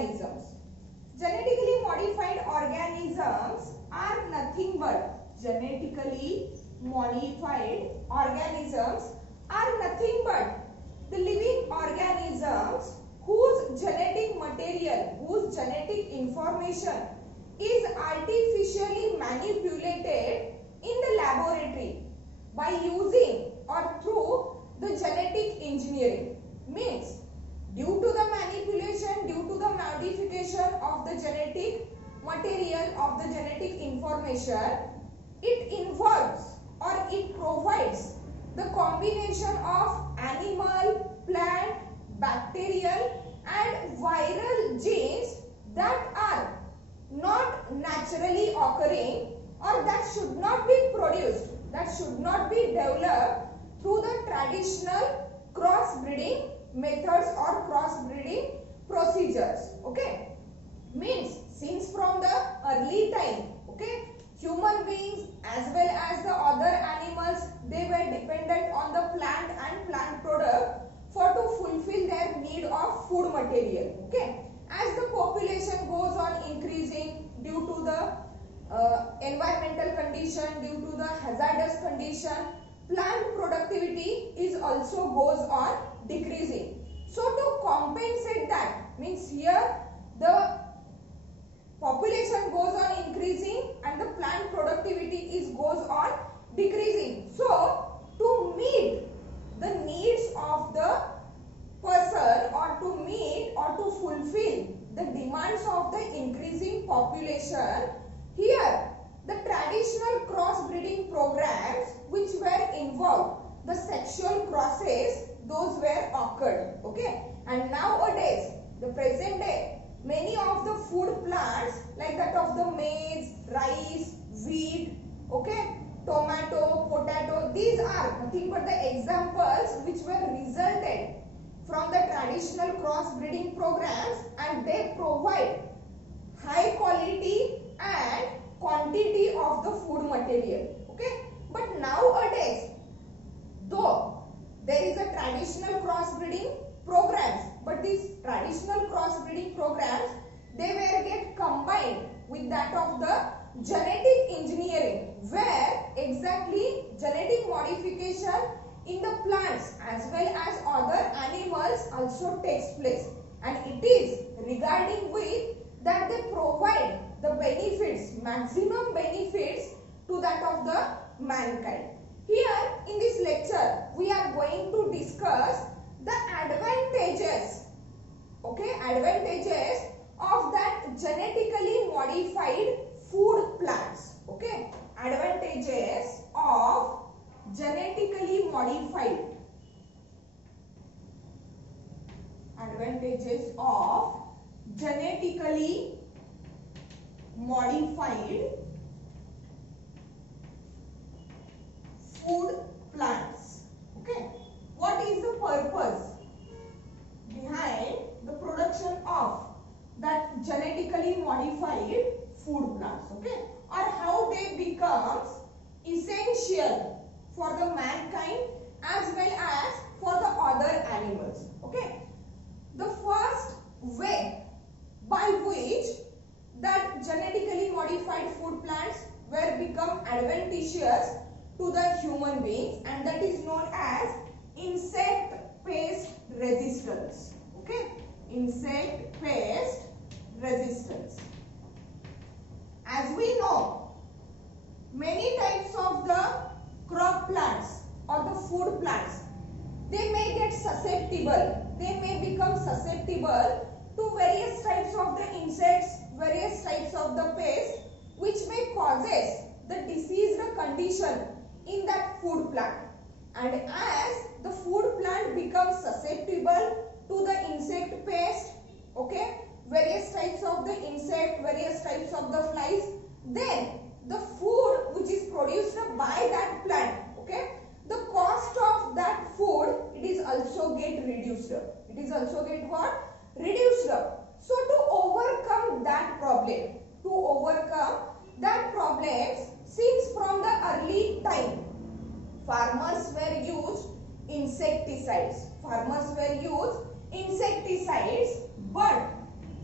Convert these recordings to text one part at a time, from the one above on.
organisms. Genetically modified organisms are nothing but the living organisms whose genetic material, whose genetic information is artificially manipulated in the laboratory by using or through the genetic engineering. Means due to the manipulation, due to the modification of the genetic material, of the genetic information, it involves or it provides the combination of animal, plant, bacterial and viral genes that are not naturally occurring or that should not be produced, that should not be developed through the traditional crossbreeding methods or crossbreeding procedures. Okay, means since from the early time, okay, human beings as well as the other animals, they were dependent on the plant and plant product for to fulfill their need of food material. Okay, as the population goes on increasing due to the environmental condition, due to the hazardous condition, plant productivity is also goes on decreasing. So to compensate that, means here the population goes on increasing and the plant productivity is goes on decreasing. So to meet the needs of the person or to meet or to fulfill the demands of the increasing population, here the traditional crossbreeding programs which were involved, the sexual crosses, those were occurred. Okay, and nowadays, the present day, many of the food plants like that of the maize, rice, wheat, okay, tomato, potato, these are nothing but the examples which were resulted from the traditional crossbreeding programs, and they provide high quality and quantity of the food material. Okay, but nowadays, though there is a traditional crossbreeding programs, but these traditional crossbreeding programs, they were get combined with that of the genetic engineering, where exactly genetic modification in the plants as well as other animals also takes place, and it is regarding with that they provide the benefits, maximum benefits to that of the mankind. Here in this lecture we are going to discuss the advantages, okay, advantages of that genetically modified food plants. Okay, advantages of genetically modified, advantages of genetically modified food plants. Okay, what is the purpose behind the production of that genetically modified food plants? Okay, or how they becomes essential for the mankind as well as for the other animals. Okay, the first way by which that genetically modified food plants were become advantageous to the human beings, and that is known as insect pest resistance. Okay, insect pest resistance. As we know, many types of the crop plants or the food plants, they may get susceptible, they may become susceptible to various types of the insects, various types of the pests which may causes the diseased condition in that food plant. And as the food plant becomes susceptible to the insect pest, okay, various types of the insect, various types of the flies, then the food which is produced by that plant, okay, the cost of that food, it is also get reduced. It is also get what? Reduced. So to overcome that problem, since from the early time, farmers were used insecticides. But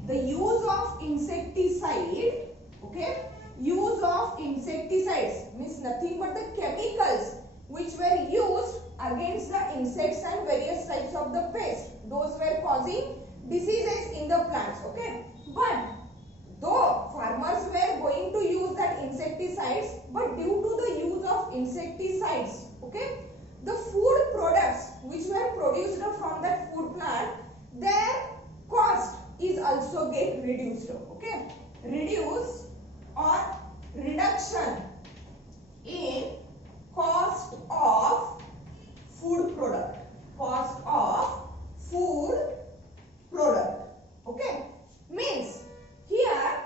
the use of insecticide, okay, use of insecticides means nothing but the chemicals which were used against the insects and various types of the pests. Those were causing diseases in the plants, okay. But though farmers were going to use that insecticides, but due to the use of insecticides, okay, the food products which were produced from that food plant, their cost is also get reduced, okay. Reduce or reduction in cost of food product, cost of food product, okay. Means here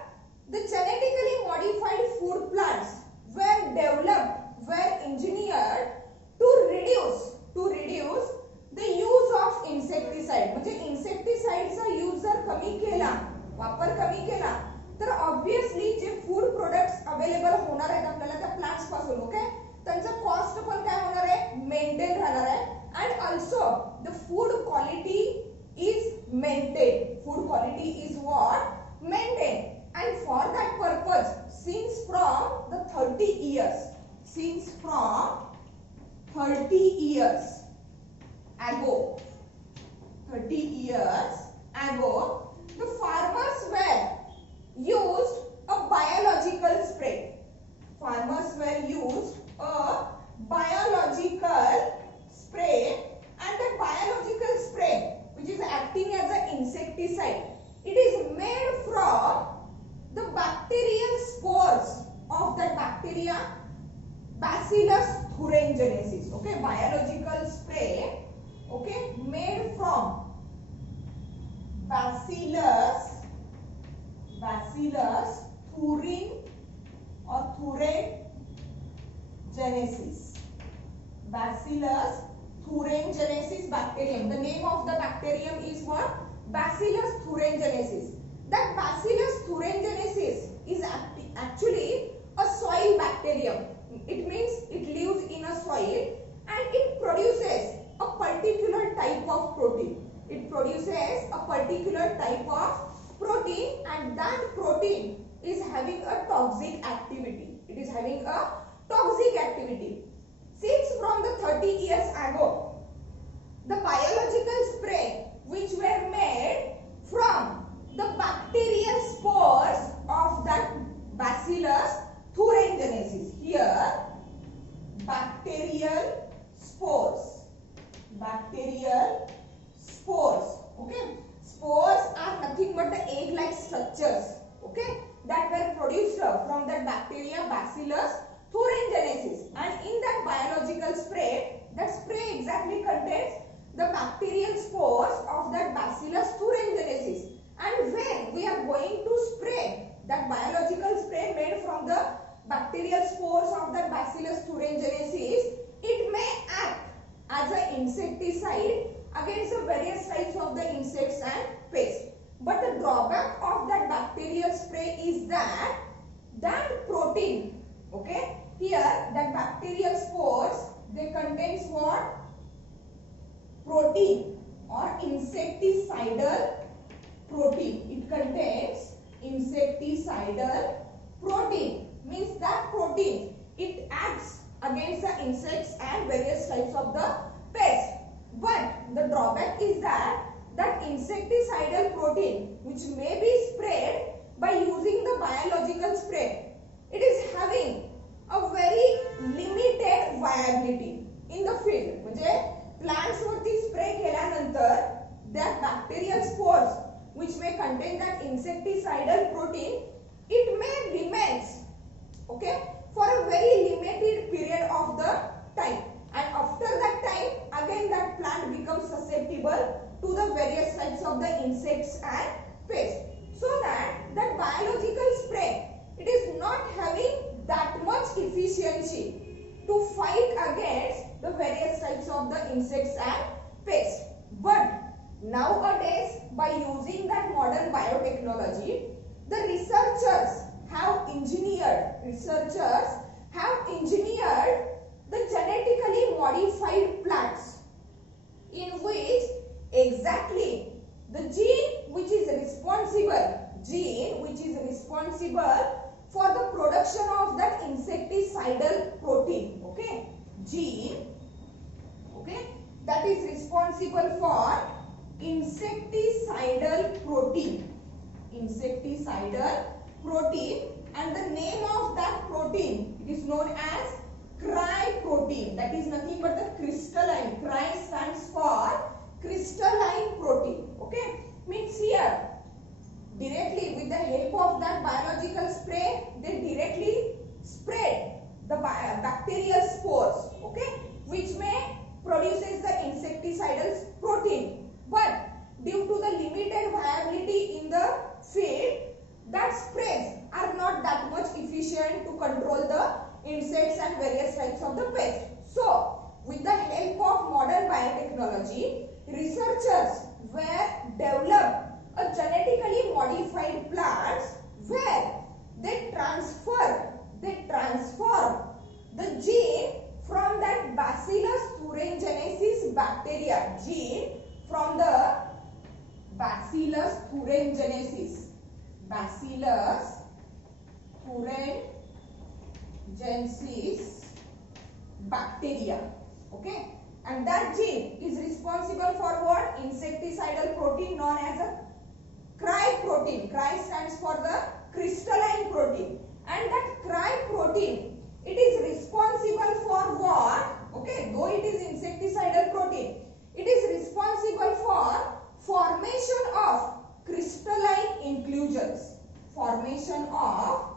the genetically modified food plants were developed, were engineered to reduce the use of insecticide. म्हणजे insecticideचा use जर कमी केला, वापर कमी केला, तर obviously जे food products available होणार आहेत आपल्याला त्या प्लांट्स पासून, ओके, त्यांचा कॉस्ट पण काय होणार आहे, मेंटेन राहणार आहे. And also the food quality is maintain. Food quality is what, maintain. And for that purpose, since from the 30 years ago, the farmers were used a biological spray. Farmers were used a biological spray, and the biological spray, which is acting as an insecticide, it is made from the bacterial spores of that bacteria Bacillus thuringiensis, okay, biological spray, okay, made from Bacillus thurin or thuringiensis. Bacillus thuringiensis bacterium. The name of the bacterium is what? Bacillus thuringiensis. That Bacillus thuringiensis is actually a soil bacterium. It means it lives in a soil and it produces a particular type of protein. It produces a particular type of protein, and that protein is having a toxic activity. It is having a toxic activity. Since from the 30 years ago, the biological spray which were made from the bacterial spores of that Bacillus thuringiensis. Here, bacterial spores. Okay, spores are nothing but the egg-like structures. Okay, that were produced from that bacteria Bacillus thuringiensis, and in that biological spray, that spray exactly contains the bacterial spores of that Bacillus thuringiensis. And when we are going to spray that biological spray made from the bacterial spores of that Bacillus thuringiensis, it may act as an insecticide against the various types of the insects and pests. But the drawback of that bacterial spray is that protein, okay, here that bacterial spores, they contains what? Protein or insecticidal protein. It contains insecticidal protein. Means that protein, it acts against the insects and various types of the pests. But the drawback is that insecticidal protein, which may be sprayed by using the biological spray, it is having a very limited viability in the field. म्हणजे plants वरती spray केल्यानंतर that bacterial spores which may contain that insecticidal protein, it may remains, okay, for a very limited period of the time, and after that time again that plant becomes susceptible to the various types of the insects and pests. So that biological spray, it is not having that much efficiency to fight against the various types of the insects and pests. But nowadays, by using that modern biotechnology, the researchers have engineered the genetically modified plants, in which exactly the gene which is responsible responsible for the production of that insecticidal protein. Okay, gene, okay, that is responsible for insecticidal protein. Insecticidal protein, and the name of that protein, it is known as cry protein. That is nothing but the crystalline. Cry stands for crystalline protein. Okay, means here directly with the help of that biological spray, they directly spread the bacterial spores, okay, which may produces the insecticidal protein. But due to the limited viability in the field, that sprays are not that much efficient to control the insects and various types of the pests. So, with the help of modern biotechnology, researchers were developed a genetically modified plants where they transform the gene from that Bacillus thuringiensis bacteria, gene from the Bacillus thuringiensis bacteria, okay, and that gene is responsible for what? Insecticidal protein known as a cry protein. Cry stands for the crystalline protein, and that cry protein, it is responsible for what? Okay, though it is insecticidal protein, it is responsible for formation of crystalline inclusions. Formation of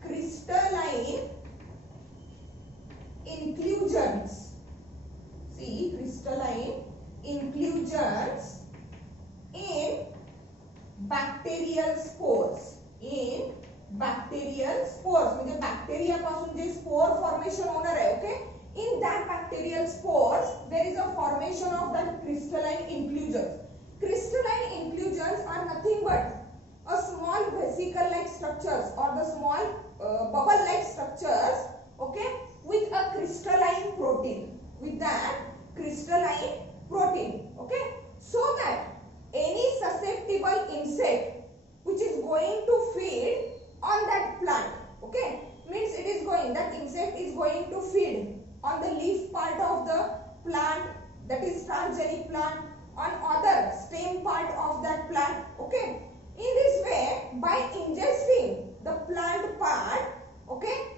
crystalline inclusions. See, crystalline inclusions in bacterial spores. In bacterial spores, म्हणजे bacteria पासून जे spore formation होणार आहे, okay? In that bacterial spores, there is a formation of that crystalline inclusions. Crystalline inclusions are nothing but a small vesicle-like structures or the small bubble-like structures, okay, with a crystalline protein. With that crystalline protein, okay, so that any susceptible insect which is going to feed on that plant, okay, means it is going, that insect is going to feed on the leaf part of the plant, that is transgenic plant, on other stem part of that plant, okay. In this way, by ingesting the plant part, okay,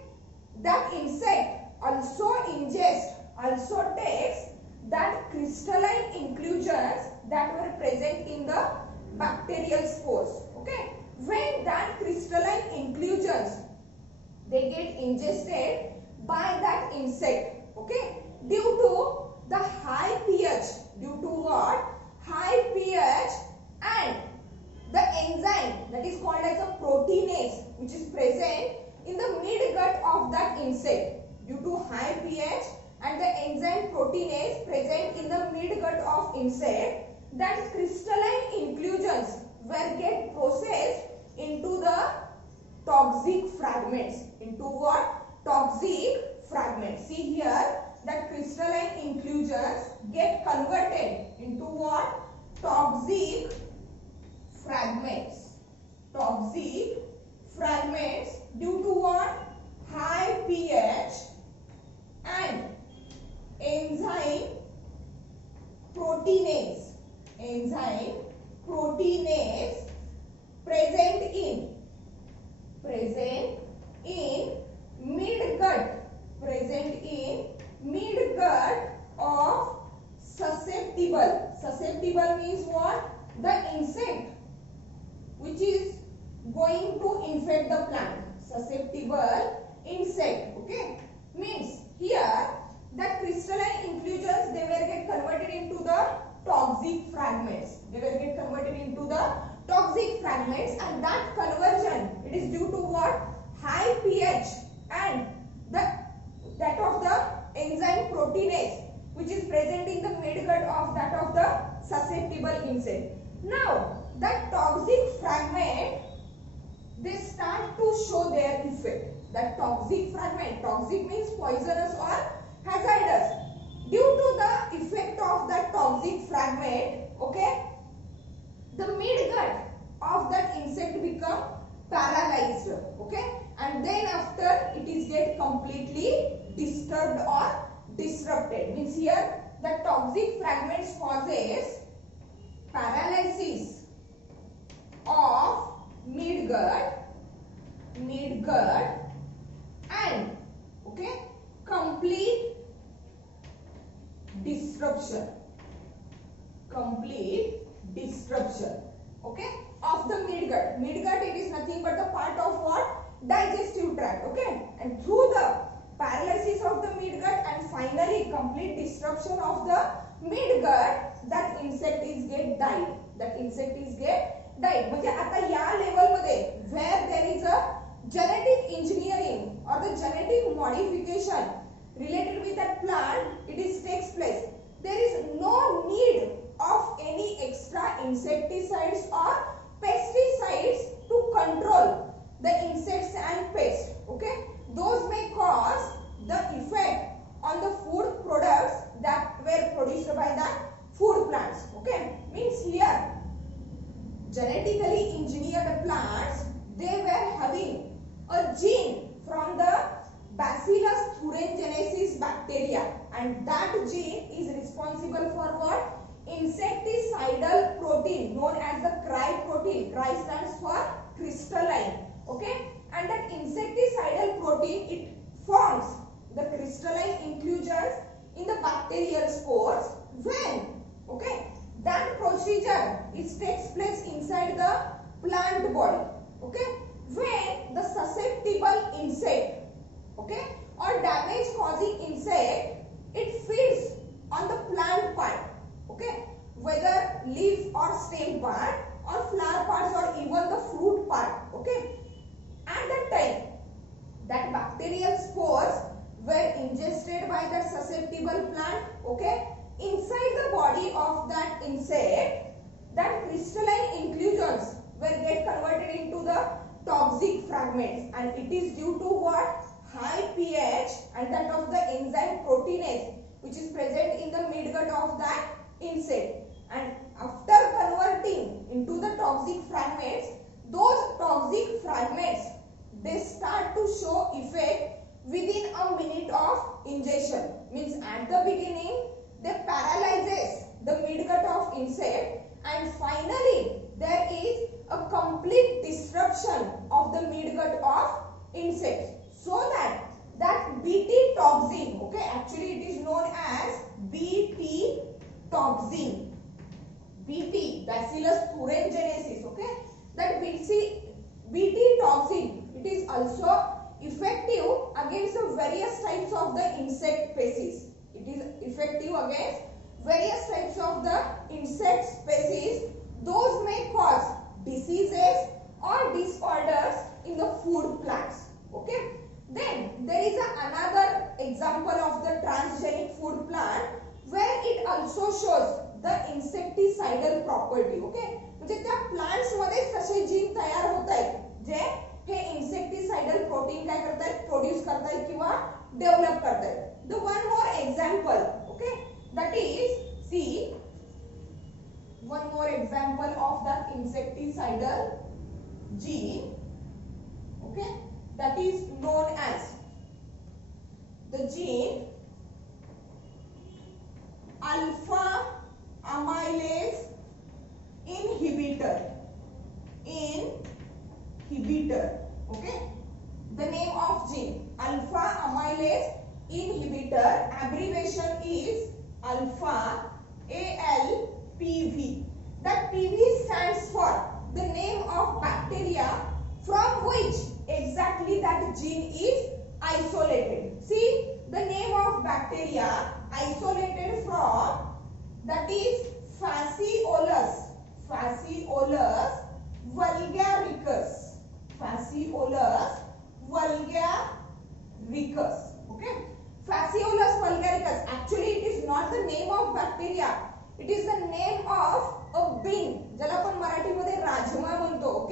that insect also takes that crystalline inclusions that were present in the bacterial spores, okay. When that crystalline inclusions, they get ingested by that insect, okay, due to the high pH, due to what? High pH and the enzyme that is called as a proteinase, which is present in the midgut of that insect. Due to high pH and the enzyme proteinase present in the midgut of insect, that crystalline inclusions will get processed into the toxic fragments. Into what? Toxic fragments. See here, that crystalline inclusions get converted into what? Toxic fragments. Toxic fragments due to what? High pH and enzyme proteinase. Enzyme proteinase present in midgut of susceptible. Susceptible means what? The insect which is going to infect the plant. Susceptible insect, okay, means here that crystalline inclusions, they will get converted into the toxic fragments. They will get converted into the toxic fragments, and that conversion, it is due to what? High pH and that of the enzyme proteinase, which is present in the midgut of that of the susceptible insect. Now, that toxic fragment, they start to show their effect. That toxic fragment, toxic means poisonous or hazardous. Due to the effect of that toxic fragment, okay, the midgut of that insect become paralyzed. causes paralysis of midgut and complete disruption of the midgut. Midgut, it is nothing but the part of what? Digestive tract. And through the paralysis of the midgut and finally complete disruption of the midgut, that insect is get died. म्हणजे आता या level मध्ये where there is a genetic engineering or the genetic modification related with that plant, it is takes place. There is no need of any extra insecticides or pesticides to control the insects and pests. Those may cause the effect on the food products that were produced by the food plants. Means here genetically engineered plants, they were having a gene from the Bacillus thuringiensis bacteria, and that gene is responsible for what? Insecticidal protein known as the cry protein. Cry stands for crystalline. And that insecticidal protein, it forms the crystalline inclusions in the bacterial spores when that procedure takes place inside the plant body. When the susceptible insect or damage causing insect, it feeds on the plant part, whether leaf or stem part or flower parts or even the fruit part. At that time, that bacterial spores were ingested by that susceptible plant. Inside the body of that insect, that crystalline inclusions will get converted into the toxic fragments, and it is due to what? High pH and that of the enzyme proteinase, which is present in the midgut of that insect. And after converting into the toxic fragments, those toxic fragments, they start to show effect within a minute of ingestion. Means at the beginning, they paralyzes the midgut of insect, and finally there is a complete disruption of the midgut of insect, so that Bt toxin, actually it is known as Bt toxin, Bt, Bacillus thuringiensis, that Bt toxin, it is also effective against the various types of the insect species. It is effective against various types of the insect species. Those may cause diseases or disorders in the food plants. Then there is another example of the transgenic food plant where it also shows the insecticidal property. म्हणजे त्या plants मध्ये कसे gene तयार होत आहेत जे हे insecticidal protein काय करतात? Produce करतात किंवा डेव्हलप करतात. The one more example, that is, see, one more example of that insecticidal gene, that is known as the gene alpha amylase inhibitor. The name of gene alpha amylase inhibitor, abbreviation is alpha ALPV. That PV stands for the name of bacteria from which exactly that gene is isolated. See, the name of bacteria isolated from, that is Phaseolus vulgaricus. Phaseolus vulgaricus. Actually, it is not the name of bacteria. It is the name of a bean. ज्याला आपण मराठीमध्ये राजमा म्हणतो.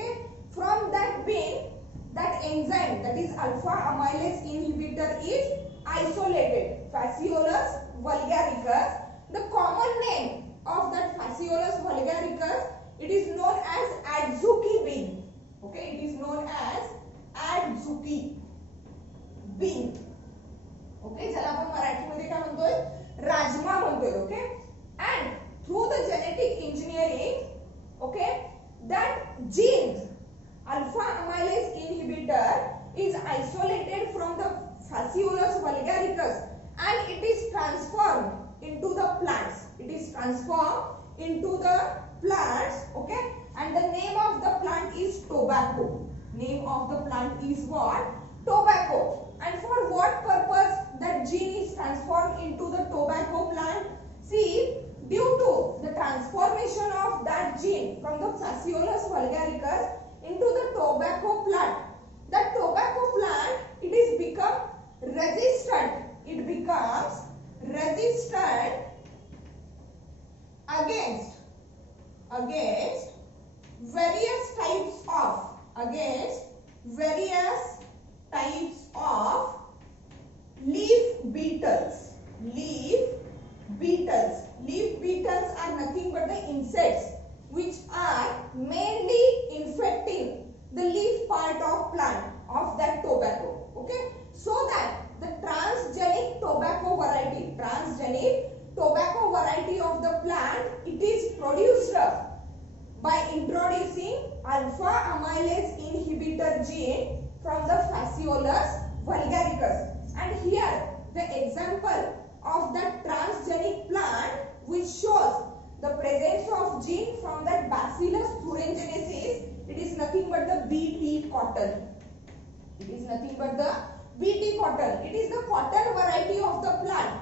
From that bean, that enzyme, that is alpha amylase inhibitor, is isolated. Phaseolus vulgaricus. The common name of that Phaseolus vulgaricus, it is known as adzuki bean. It is known as adzuki bean. ज्याला आपण मराठीमध्ये काय म्हणतोय? राजमा म्हणतोय. And through the gene alpha amylase inhibitor is isolated from the Phaseolus vulgaricus and it is transformed into the plants. It is transformed into the plants, okay? And the name of the plant is tobacco. Name of the plant is what? Tobacco. And for what purpose that gene is transformed into the tobacco plant? See, due to the transformation of that gene from the Phaseolus vulgaricus into the tobacco plant, that tobacco plant, it is become resistant. It becomes resistant against various types of leaf beetles. Leaf beetles are nothing but the insects which are mainly infecting the leaf part of plant of that tobacco. Okay, so that the transgenic tobacco variety of the plant, it is produced by introducing alpha amylase inhibitor gene from the Phaseolus vulgaricus. And here the example of that transgenic plant which shows the presence of gene from that Bacillus thuringiensis, it is nothing but the BT cotton. It is nothing but the BT cotton. It is the cotton variety of the plant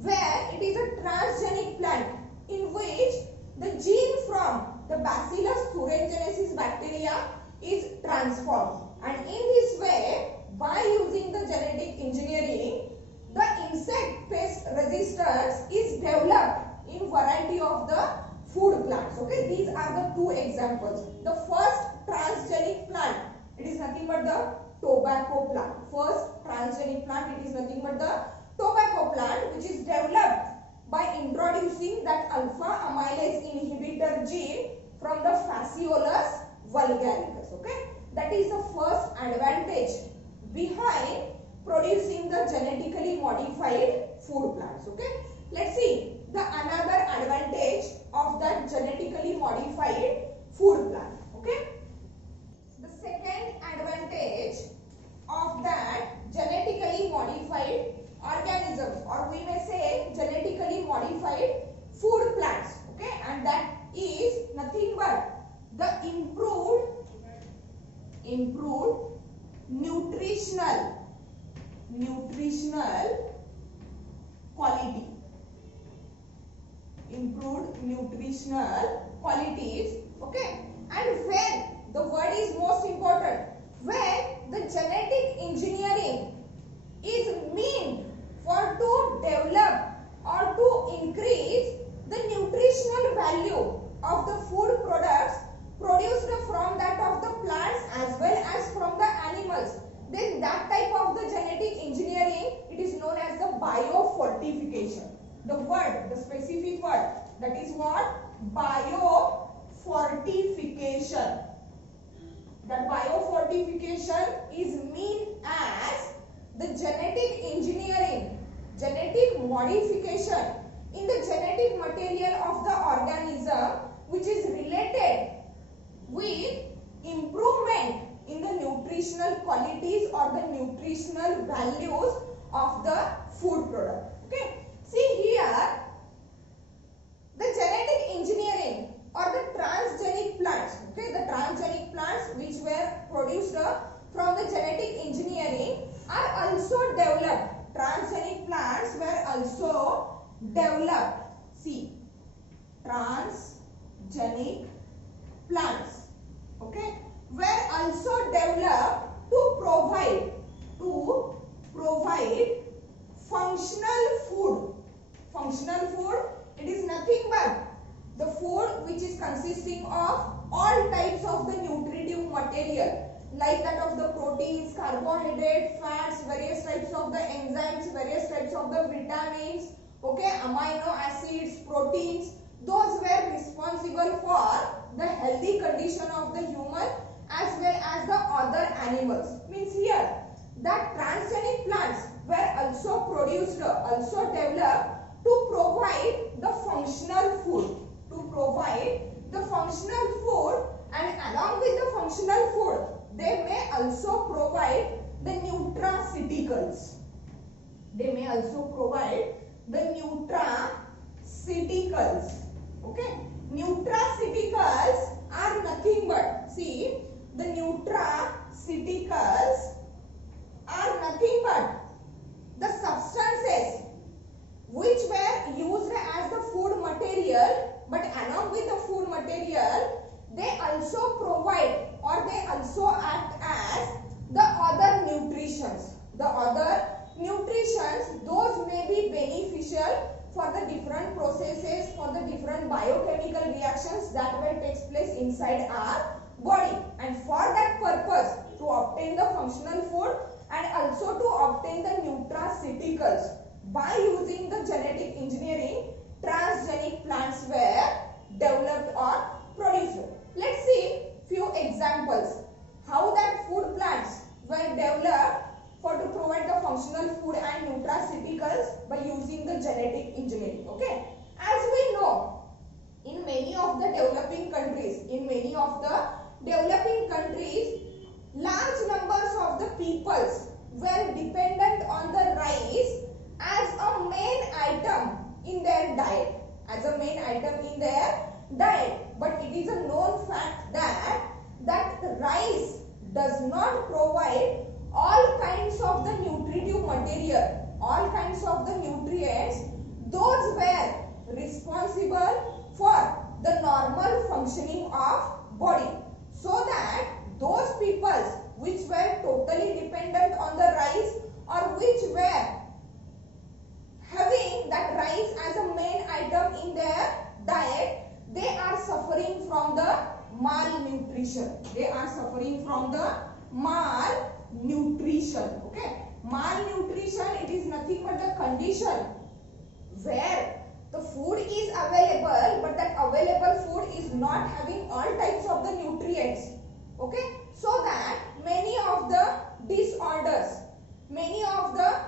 where it is a transgenic plant in which the gene from the Bacillus thuringiensis bacteria is transformed. And in this way, by using the genetic engineering, the insect pest resistance is developed in variety of the food plants. Okay, these are the two examples. The first transgenic plant, it is nothing but the tobacco plant. First transgenic plant, it is nothing but the tobacco plant which is developed by introducing that alpha amylase inhibitor gene from the Phaseolus vulgaricus. Okay, that is the first advantage behind producing the genetically modified food plants. Okay, let's see the another advantage of that genetically modified food plant. Okay, the second advantage of that genetically modified organisms, or we may say genetically modified food plants, okay, and that is nothing but the improved nutritional quality. Improved nutritional qualities, okay. And when the word is most important, when the genetic engineering is meant for to develop or to increase the nutritional value of the food products produced from that of the plants as well as from the animals, then that type of the genetic engineering, it is known as the biofortification. The word, the specific word, that is what? Biofortification. That biofortification is mean as the genetic engineering, genetic modification in the genetic material of the organism which is related with improvement in the nutritional qualities or the nutritional values of the food product. Okay, see here the genetic engineering or the transgenic plants, okay, the transgenic plants which were produced from the genetic engineering are also developed. Transgenic plants were also developed. See, transgenic plants, okay, were also developed to provide functional food. Functional food, it is nothing but the food which is consisting of all types of the nutritive material, like that of the proteins, carbohydrates, fats, various types of the enzymes, various types of the vitamins, okay, amino acids, proteins. Those were responsible for the healthy condition of the human as well as the other animals. Means here that transgenic plants were also produced, also developed to provide the functional food, and along with the provide the nutraceuticals. They may also provide the nutraceuticals. Okay, nutraceuticals are nothing but, see, the nutraceuticals are nothing but the substances which were used as the food material, but along with the food material they also provide or they also act as the other nutritions. The other nutritions, those may be beneficial for the different processes, for the different biochemical reactions that will take place inside our body, and for that purpose to obtain the functional food and also to obtain the nutraceuticals by using the genetic engineering, transgenic plants were developed or produced. Let's see few examples how that food plants were developed for to provide the functional food and nutraceuticals by using the genetic engineering. Okay, as we know, in many of the developing countries, large numbers of the peoples were dependent on the rice as a main item in their diet, but it is a known fact that rice does not provide all kinds of the nutritive material, all kinds of the nutrients those were responsible for the normal functioning of body, so that those peoples which were totally dependent on the rice or which were having that rice as a main item in their diet, they are suffering from the malnutrition. Okay, malnutrition, it is nothing but the condition where the food is available, but that available food is not having all types of the nutrients. Okay, so that many of the disorders, many of the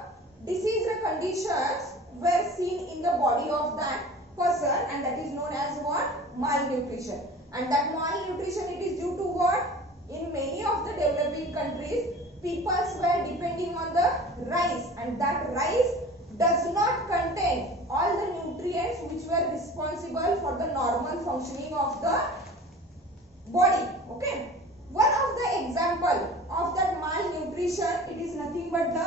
disease conditions were seen in the body of that person, and that is known as what? Malnutrition. And that malnutrition, it is due to what? In many of the developing countries, people were depending on the rice, and that rice does not contain all the nutrients which were responsible for the normal functioning of the body. Okay, one of the example of that malnutrition, it is nothing but the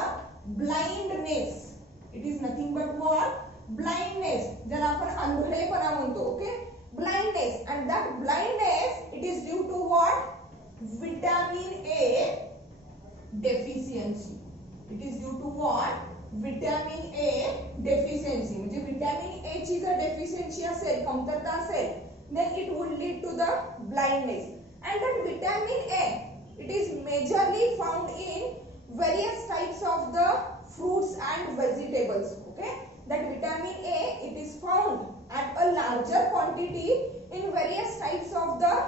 blindness. It is nothing but what? Blindness. ज्याला आपण अंधळेपणा म्हणतो. Okay, blindness, and that blindness, it is due to what? Vitamin A deficiency. It is due to what? Vitamin A deficiency. म्हणजे vitamin A ची जर deficiency असेल, कमतरता असेल, then it would lead to the blindness. And that vitamin A, it is majorly found in various types of the fruits and vegetables. Okay, that vitamin A, it is found at a larger quantity in various types of the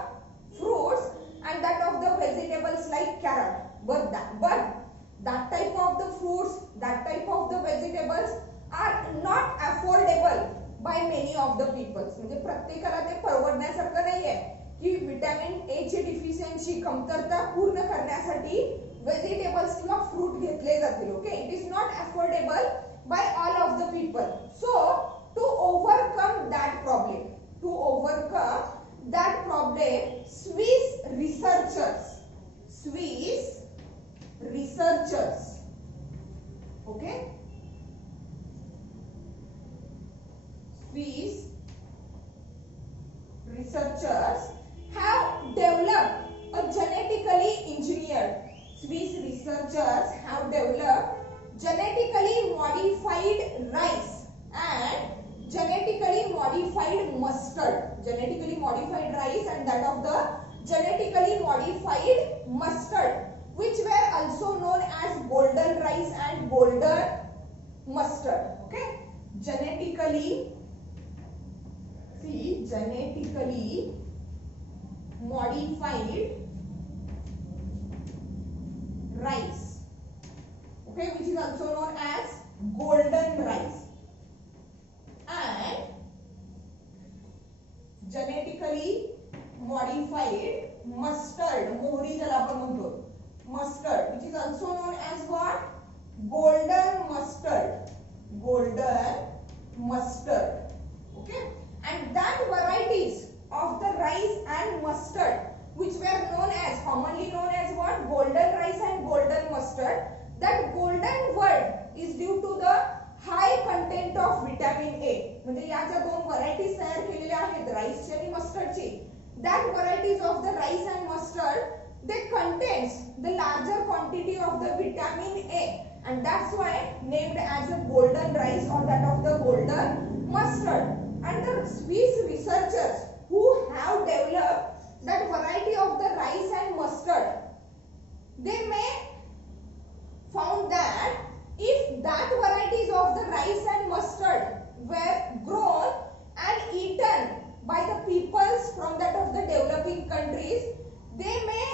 fruits and that of the vegetables like carrot. But that type of the fruits, that type of the vegetables are not affordable by many of the peoples. म्हणजे प्रत्येकाला ते परवडण्यासारखं नाहीये की vitamin A ची deficiency, कमतरता पूर्ण करण्यासाठी vegetables किंवा फ्रूट घेतले जातील. Okay, it is not affordable by all of the people. So to overcome that problem, Swiss researchers, okay, Swiss researchers have developed a genetically engineered genetically modified rice and genetically modified mustard. Genetically modified rice and that of the genetically modified mustard, which were also known as golden rice and golden mustard. Okay, genetically modified rice, okay, which is also known as golden rice, and genetically modified mustard, मोहरी ज्याला आपण म्हणतो, mustard, which is also known as what? Golden mustard. Golden mustard. Okay. And that varieties of the rice and mustard, which were known as, commonly known as what? Golden rice and golden mustard. That golden word is due to the high content of vitamin A. म्हणजे या ज्या दोन varieties तयार केलेल्या आहेत राईसची आणि मस्टर्डची, that varieties of the rice and mustard, they contains the larger quantity of the vitamin A, and that's why named as a golden rice or that of the golden mustard. And the Swiss researchers who have developed that variety of the rice and mustard, they may found that if that varieties of the rice and mustard were grown and eaten by the peoples from that of the developing countries, they may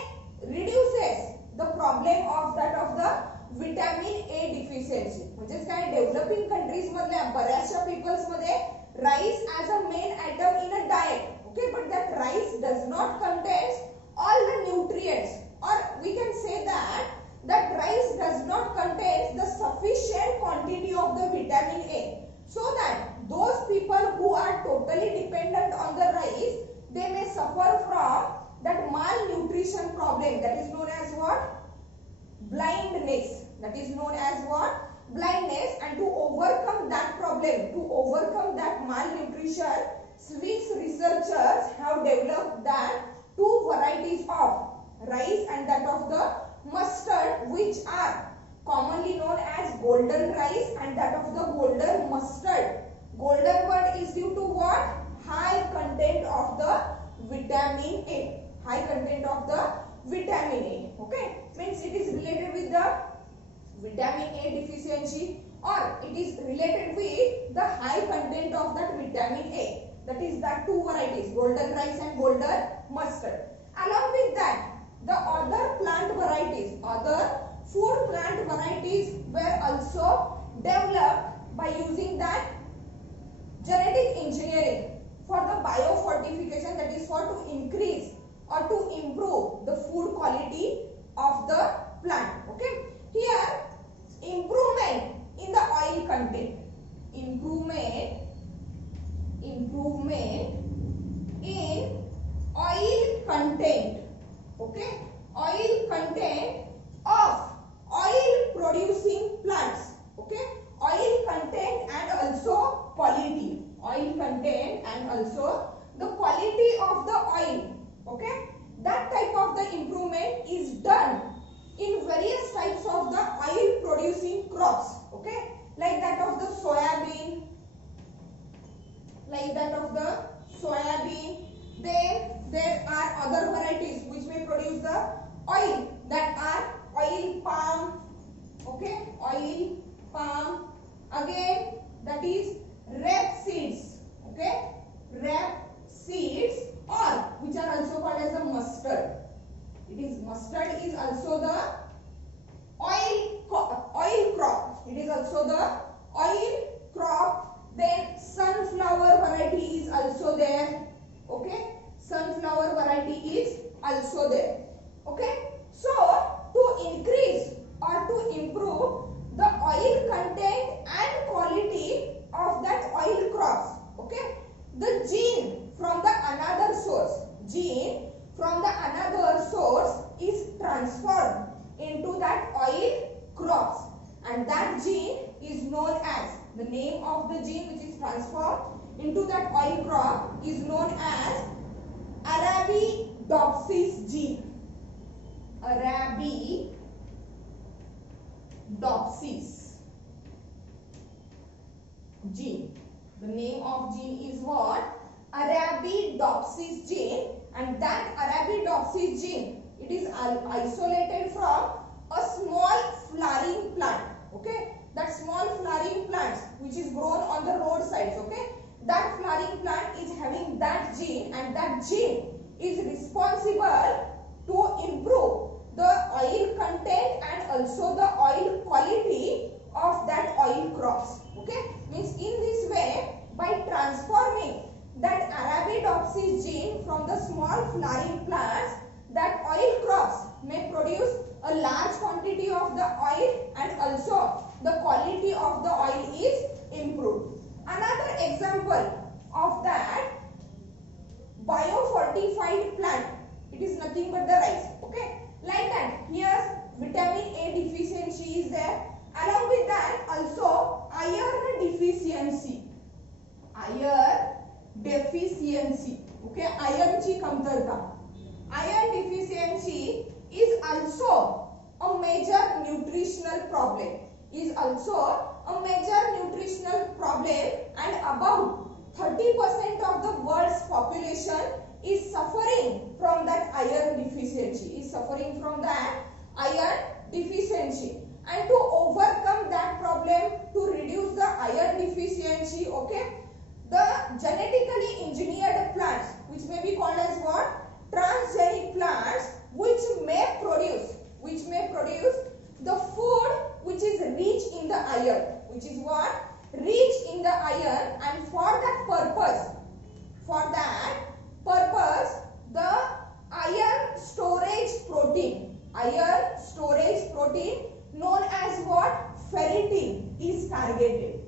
reduces the problem of that of the vitamin A deficiency. म्हणजेच काय, developing countries मधल्या बऱ्याचशा peoples मध्ये rice as a main item in a diet. Okay, but that rice does not contain all the nutrients, or we can say that rice does not contain the sufficient quantity of the vitamin A, so that those people who are totally dependent on the rice, they may suffer from that malnutrition problem, that is known as what? Blindness. That is known as what? Blindness. And to overcome that problem, to overcome that malnutrition, Swiss researchers have developed that two varieties of rice and that of the mustard, which are commonly known as golden rice and that of the golden mustard. Golden word is due to what? High content of the vitamin A. High content of the vitamin A. Okay, means it is related with the vitamin A deficiency, or it is related with the high content of that vitamin A. That is that two varieties, golden rice and golden mustard. Along with that, the other plant varieties, other food plant varieties were also developed by using that genetic engineering for the biofortification, that is for to increase or to improve the food quality of the plant. Okay, here improvement in the oil content, improvement in oil content. Okay, oil content of oil producing plants. Okay, oil content and also quality, oil content and also the quality of the oil. Okay, that type of the improvement is done in various types of the oil producing crops. Okay, like that of the soybean, then there are other varieties which may produce the oil, that are oil palm. Okay, oil palm. Again, that is rapeseeds. Okay, rapeseeds, or which are also called as the mustard. Mustard is also the oil crop. It is also the oil crop. Then sunflower variety is also there. Okay, sunflower variety is also there. Okay, so to increase or to improve the oil content and quality of that oil crops, okay, the gene from the another source is transformed into that oil crops, and that gene is known as, the name of the gene which is transformed into that oil crop is known as Arabidopsis gene. Arabidopsis gene. The name of gene is what? Arabidopsis gene, and that Arabidopsis gene, it is isolated from a small flowering plant. Okay, that small flowering plants which is grown on the roadsides. Okay, that flowering plant is having that gene, and that gene is responsible to improve the oil content and also the oil quality of that oil crops. Okay, means in this way, by transforming that Arabidopsis gene from the small flowering plants, that oil crops may produce a large suffering from that iron deficiency. And to overcome that problem, to reduce the iron deficiency, okay, the genetically engineered plants, which may be called as what? Transgenic plants, which may produce the food which is rich in the iron, which is what? Rich in the iron. And for that purpose, the iron storage protein known as what? Ferritin is targeted.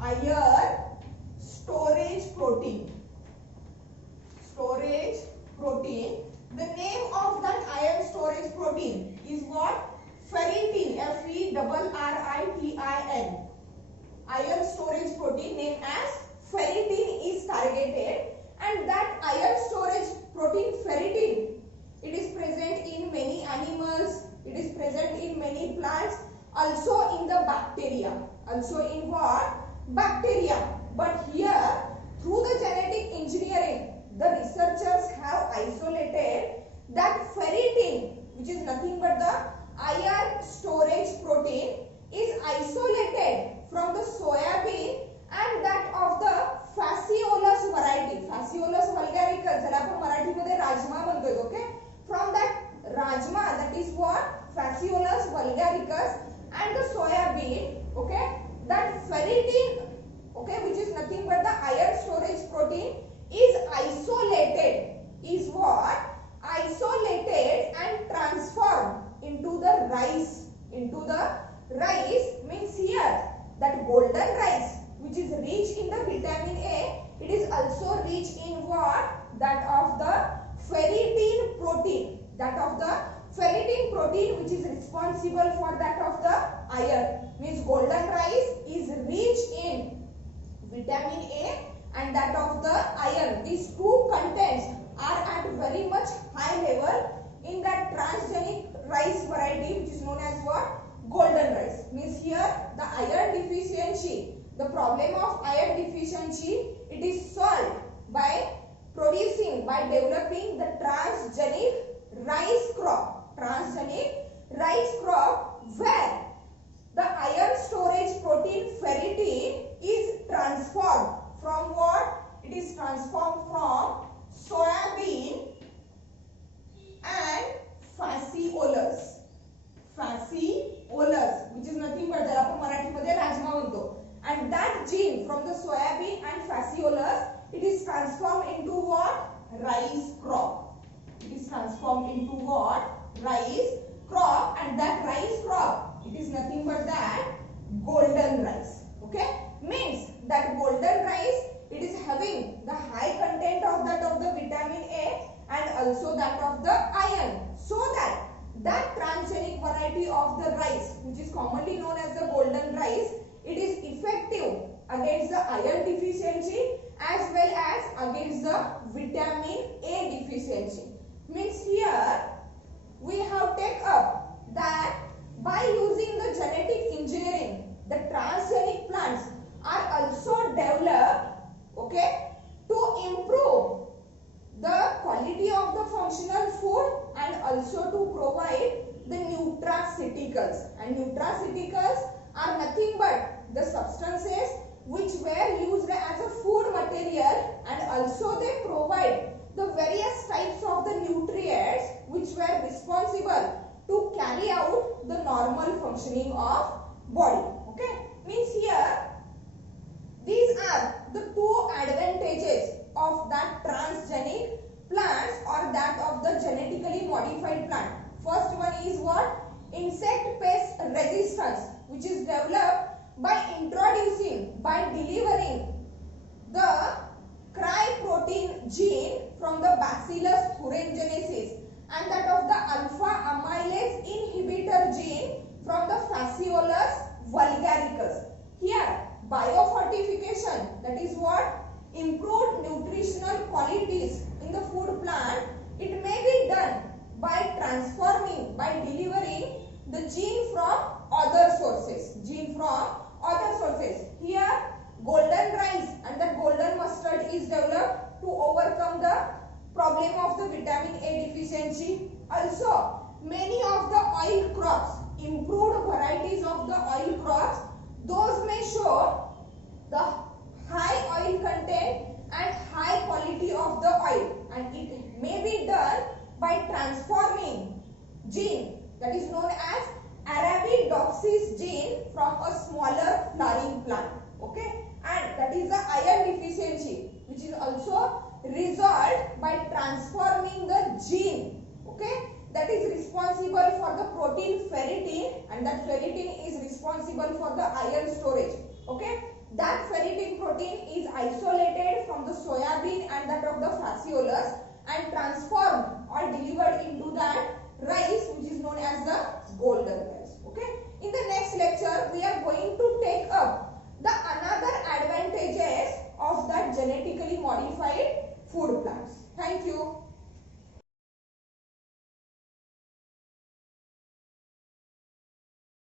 Iron storage protein. The name of that iron storage protein is what? Ferritin. Ferritin. Iron storage protein named as ferritin is targeted, and that iron storage protein ferritin, it is present in many animals, it is present in many plants, also in the bacteria. Also in what? Bacteria. But here, through the genetic engineering, the researchers have isolated that ferritin, which is nothing but the iron storage protein, is isolated from the soybean and that of the Phaseolus variety. Phaseolus vulgaricus, ज्याला आपण मराठीमध्ये राजमा म्हणतोय, okay? From that rajma, that is what? Phaseolus vulgaricus, and the soybean, okay? That ferritin, okay, which is nothing but the iron storage protein, is isolated. Is what? Isolated and transformed into the rice. Means here that golden rice, which is rich in the vitamin A, it is also rich in what? That of the ferritin protein. Which is responsible for that of the iron. Means golden rice is rich in vitamin A and that of the iron. These two contents are at very much high level in that transgenic rice variety, which is known as what? Golden rice. Means here the iron deficiency, the problem of iron deficiency, it is solved by developing the transgenic rice crop. Where the iron storage protein ferritin is transformed from what? It is transformed from soybean and Phaseolus, which is nothing but ज्याला आपण मराठीमध्ये राजमा म्हणतो. And that gene from the soybean and Phaseolus, it is transformed into what? Rice crop. It is transformed into what? Rice crop, and that rice crop, it is nothing but that golden rice. Okay? Means that golden rice, it is having the high content of that of the vitamin A and also that of the iron, so that transgenic variety of the rice, which is commonly known as the golden rice, it is effective against the iron deficiency as well as against the vitamin A deficiency. Means here we have take up that by using the genetic engineering, the transgenic plants are also developed, okay, to improve the quality of the functional food and also to provide the nutraceuticals. And nutraceuticals are nothing but the substances which were used as a food material, and also they provide the various types of the nutrients which were responsible to carry out the normal functioning of body. Okay? Means here these are the two advantages of that transgenic plants or that of the genetically modified plant. First one is what? Insect pest resistance, which is developed by delivering the cry-protein gene from the Bacillus thuringiensis and that of the alpha amylase inhibitor gene from the Phaseolus vulgaricus. Here biofortification, that is what? Improved nutritional qualities in the food plant, it may be done by delivering the gene from other sources. Here golden rice and the golden mustard is developed to overcome the problem of the vitamin A deficiency. Also many of the oil crops, improved varieties of the oil crops, those may show the high oil content and high quality of the oil, and it may be done by transforming gene that is known as Arabidopsis gene from a smaller flowering plant. Okay, and that is the iron deficiency, which is also resolved by transforming the gene. Okay, that is responsible for the protein ferritin, and that ferritin is responsible for the iron storage. Okay, that ferritin protein is isolated from the soybean and that of the phaseolus and transformed or delivered into that rice, which is known as the